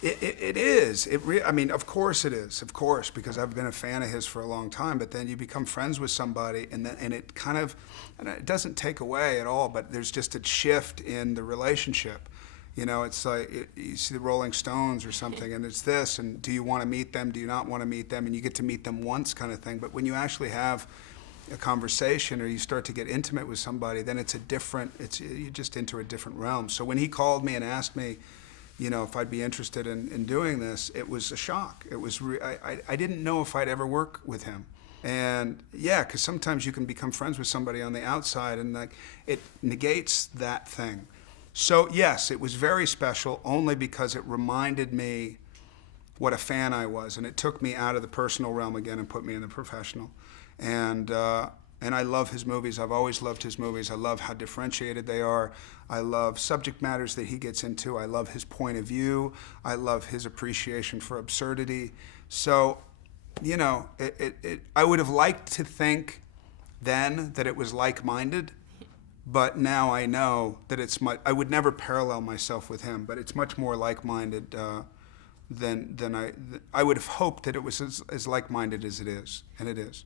It is. I mean, of course it is. Of course, because I've been a fan of his for a long time. But then you become friends with somebody, and it kind of, and it doesn't take away at all. But there's just a shift in the relationship. You know, it's like you see the Rolling Stones or something, and it's this, and do you want to meet them? Do you not want to meet them? And you get to meet them once, kind of thing. But when you actually have a conversation or you start to get intimate with somebody, then it's a different. You just enter a different realm. So when he called me and asked me, you know, if I'd be interested in doing this, it was a shock. It was I didn't know if I'd ever work with him. And yeah, because sometimes you can become friends with somebody on the outside and like it negates that thing. So yes, it was very special only because it reminded me what a fan I was, and it took me out of the personal realm again and put me in the professional. And and I love his movies. I've always loved his movies. I love how differentiated they are. I love subject matters that he gets into. I love his point of view. I love his appreciation for absurdity. So, you know, I would have liked to think then that it was like-minded, but now I know that it's much. I would never parallel myself with him, but it's much more like-minded than I would have hoped that it was as like-minded as it is, and it is.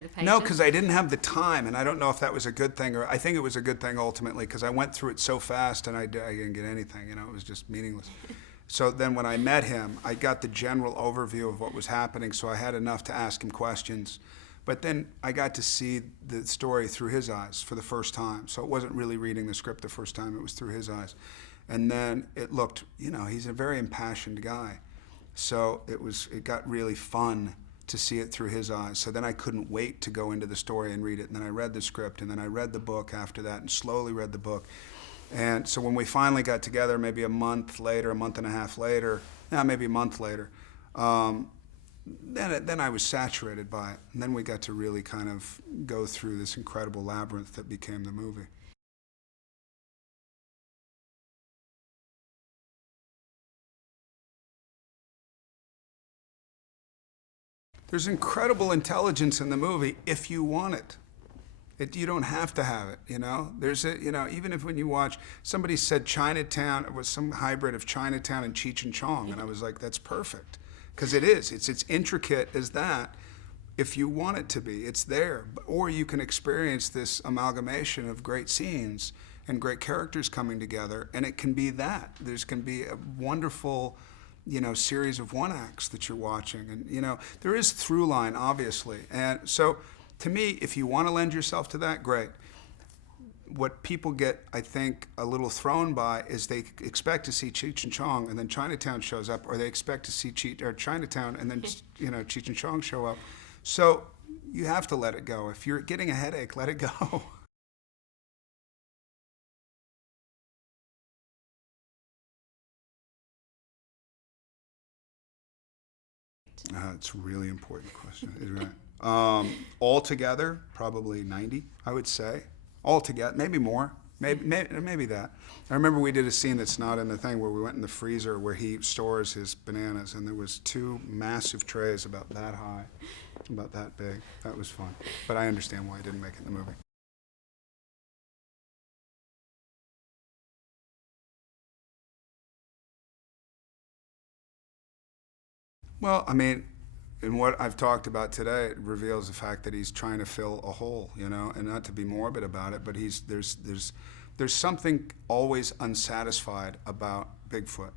The No, patience? because I didn't have the time, and I don't know if that was a good thing or I think it was a good thing ultimately because I went through it so fast and I didn't get anything. You know, it was just meaningless. So then when I met him, I got the general overview of what was happening, so I had enough to ask him questions. But then I got to see the story through his eyes for the first time. So it wasn't really reading the script the first time, it was through his eyes. And then it looked, you know, he's a very impassioned guy. So it got really fun to see it through his eyes. So then I couldn't wait to go into the story and read it. And then I read the script, and then I read the book after that, and slowly read the book. And so when we finally got together, maybe a month later, a month and a half later, maybe a month later, then I was saturated by it. And then we got to really kind of go through this incredible labyrinth that became the movie. There's incredible intelligence in the movie if you want it. You don't have to have it, you know. Even if when you watch, somebody said Chinatown, it was some hybrid of Chinatown and Cheech and Chong, and I was like, that's perfect, because it is. It's intricate as that. If you want it to be, it's there. Or you can experience this amalgamation of great scenes and great characters coming together, and it can be that. There's can be a wonderful, you know, series of one acts that you're watching, and you know there is through line obviously, and so. To me, if you want to lend yourself to that, great. What people get, I think, a little thrown by is they expect to see Cheech and Chong, and then Chinatown shows up, or they expect to see Chinatown, and then you know Cheech and Chong show up. So you have to let it go. If you're getting a headache, let it go. It's a really important question. Right. Altogether, probably 90, I would say. Altogether, maybe more. Maybe that. I remember we did a scene that's not in the thing where we went in the freezer where he stores his bananas, and there was two massive trays about that high, about that big. That was fun. But I understand why I didn't make it in the movie. Well, I mean, in what I've talked about today, it reveals the fact that he's trying to fill a hole, you know, and not to be morbid about it, but there's something always unsatisfied about Bigfoot,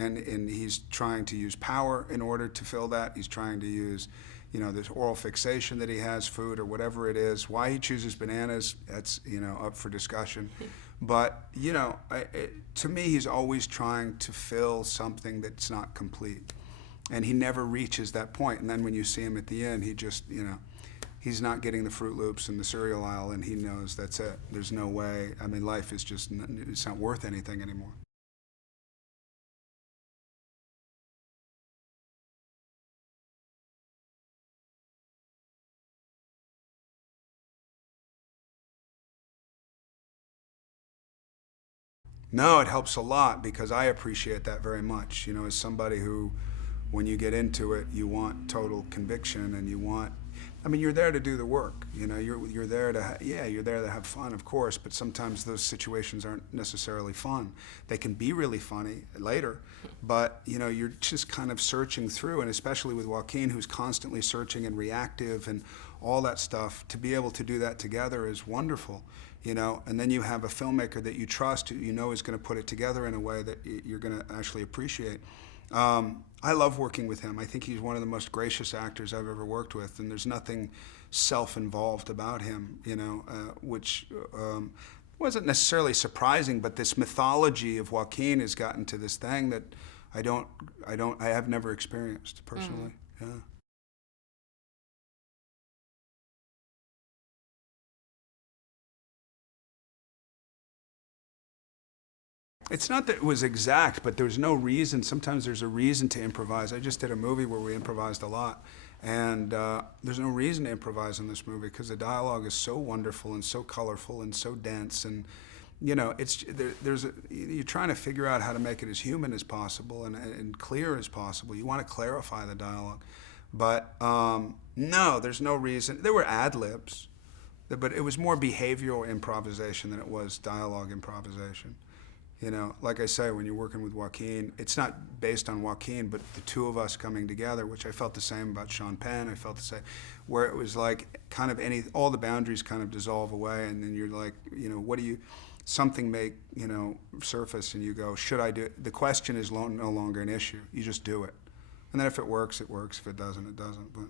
and he's trying to use power in order to fill that. He's trying to use, you know, this oral fixation that he has, food or whatever it is. Why he chooses bananas, that's, you know, up for discussion. But you know, to me, he's always trying to fill something that's not complete, and he never reaches that point. And then when you see him at the end, he just, you know, he's not getting the Fruit Loops in the cereal aisle, and he knows that's it. There's no way. I mean, life is just, it's not worth anything anymore. No, it helps a lot because I appreciate that very much. You know, as somebody who, when you get into it, you want total conviction and you want, I mean, you're there to do the work. You know, you're there to yeah, you're there to have fun, of course. But sometimes those situations aren't necessarily fun. They can be really funny later, but you know, you're just kind of searching through, and especially with Joaquin, who's constantly searching and reactive and all that stuff. To be able to do that together is wonderful. You know, and then you have a filmmaker that you trust, who you know is going to put it together in a way that you're going to actually appreciate. I love working with him. I think he's one of the most gracious actors I've ever worked with, and there's nothing self-involved about him, you know, which wasn't necessarily surprising. But this mythology of Joaquin has gotten to this thing that I have never experienced personally. Yeah. It's not that it was exact, but there's no reason. Sometimes there's a reason to improvise. I just did a movie where we improvised a lot, and there's no reason to improvise in this movie because the dialogue is so wonderful and so colorful and so dense, and you know, you're trying to figure out how to make it as human as possible and clear as possible. You want to clarify the dialogue, but no, there's no reason. There were ad libs, but it was more behavioral improvisation than it was dialogue improvisation. You know, like I say, when you're working with Joaquin, it's not based on Joaquin, but the two of us coming together, which I felt the same about Sean Penn. I felt the same, where it was like kind of all the boundaries kind of dissolve away, and then you're like, you know, something may, you know, surface, and you go, should I do it? The question is no longer an issue. You just do it. And then if it works, it works. If it doesn't, it doesn't. But